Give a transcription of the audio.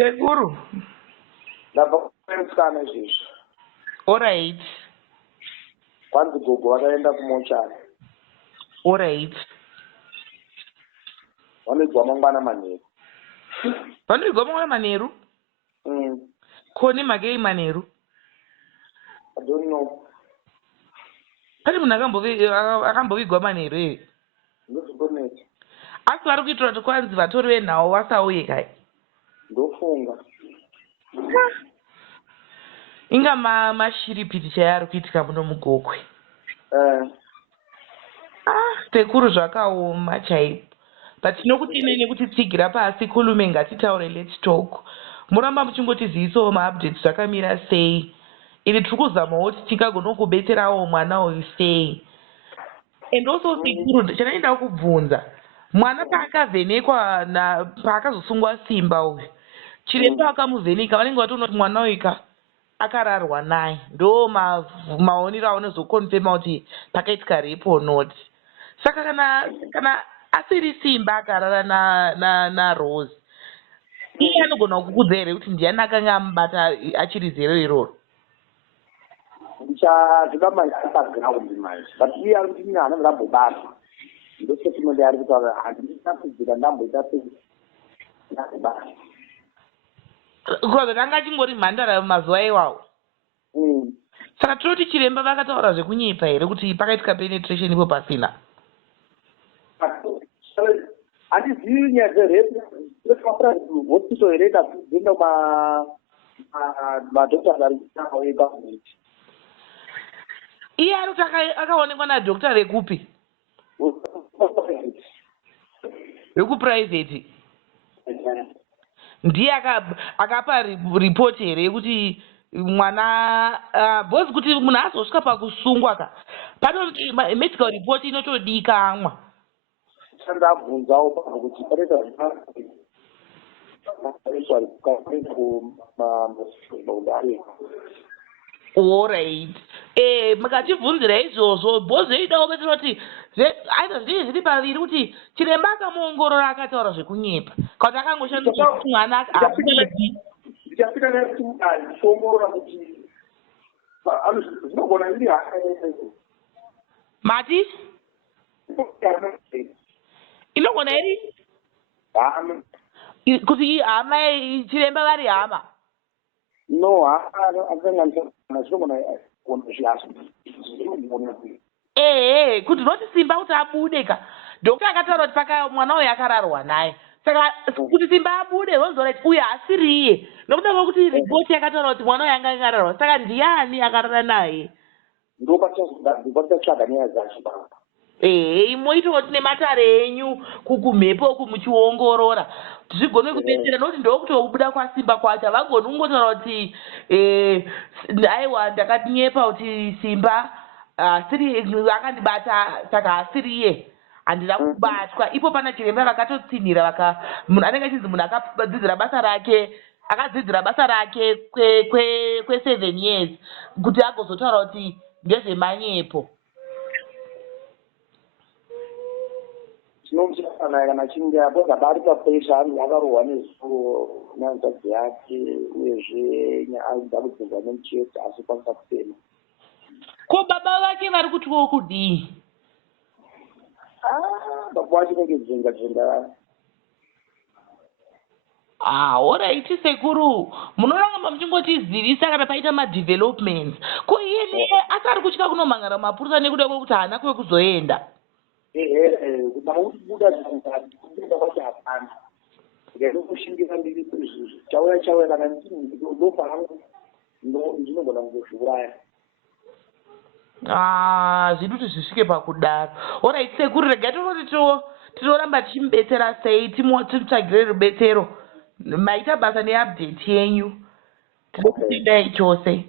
Sekuru. Ndabva izvizvi. Alright. Kwanzi gogo vakaenda kumochari. Alright. Vanoigwa mangwana manheru. Vanoigwa mangwana manheru? Koni makei manheru? I don't know. Pane munhu akambovigwa manheru here? Ndozviboneti. Asi vari kuitira kuti kwanzi vatori venhau vasauye kai? Ndofunga. Inga mashiripiti chaiye ari kuitika muno mugokwe. Sekuru zvakaoma chaipo. But tinokutinei kutitsigira pasi kulume ngatitaure let's talk. Muramba muchingotizivisawo maupdates zvakamira sei. Ini tiri kuzamawo kuti tingagona mwana uyu sei. And also Sekuru chanoenda kubvunza. Mwana paakavhenekwa paakazosungwa simba uyu. Chiremba akamuvheneka vanenge vatoona kuti mwana uyu akararwa naye. Ndo maonero aunozokonfema kuti pakaitika rape or not. Saka kana asiri simba akarara na Rose. Iye anogona kukudza here kuti ndiani akanga amubata achiri zero iroro. Ndichatoda manje apaground manje. But iye ari kuti ina anenge ambobata. Ndosetimende ari kutaura handitapudzika ndamboita sei. Ndakubata. Because kanga chingori mhandara mazuva iwawo. Saka tinoti chiremba vakataura zvekunyepa here kuti pakaitika penetration ipo pasina. Handizivi nyaya dzerepu. Hospital here ikaenda madhokta ari kuitawo egovernment. Iye ari kuti akaonekwa nadhokta rekupi? Rekuprivate. Ndiye akapa ripoti here yekuti mwana bhozi kuti munhu azosvika pakusungwa ka panoti medical report inotodikanwa. Ndabvunzawo kuti Alright. Makatibvunzira izvozvo bhozi eidawo betera kuti aita zvii zviri paviri kuti chiremba akamuongorora akataura zvekunyepa kuti akangoshandisa kuti mwana habibi. Ndichapinda naye kuti mudani kuongorora kuti zvinogona iri mati inogona iri kuti hama chiremba vari hama. No, kuti noti simba kuti abude ka dhokta akataura kuti mwana uyu akararwa naye. Saka kuti simba abude vonzora kuti uyu asiriye nokudaro kuti ripoti yakataura kuti mwana uyu anga akararwa. Saka ndiani akarara naye? Ndopatsvaga nyaya dzacho. Moitawo tine matare enyu kumhepo muchiongorora zvigone kubetsera nokuti ndokutobuda kwasimba kwacho havagoni kungotaura kuti aiwa ndakatinyepa kuti simba asiri akandibata saka asiriye handina kubatwa. Ipo pana chiremba vakatotsinhira anenge achinzi munhu akadzidzira basa rake kwe7 years kuti agozotaura kuti ndezvemanyepo. Tinomuchana kana achinge apoza bari papesha anhu akarohwa nezuro nehanzvadzi yake uyezve nyaya dzakubvunzwa nemuchesi asi kwanisa kufema. Ko baba vake vari kutiwo kudii? Baba vacho nenge dzenga. Alright Sekuru, munoramba muchingotizivisa kana paita madevelopments. Ko iye asi ari kutya kunomhangara mapurisa nekuda kwekuti haana kwekuzoenda. Kubuda kuenda kwacho hapana. Ndinokushingira ndiri chauya kana ndofa hangu ndinogona kuzozviuraya. Zviri kuti zvisvike pakudaro. Alright Sekuru, rega tonoti tinoramba tichimubetsera sei timutsvagire rubetsero. Maita basa neupdate yenyu. Tinokutendai chose.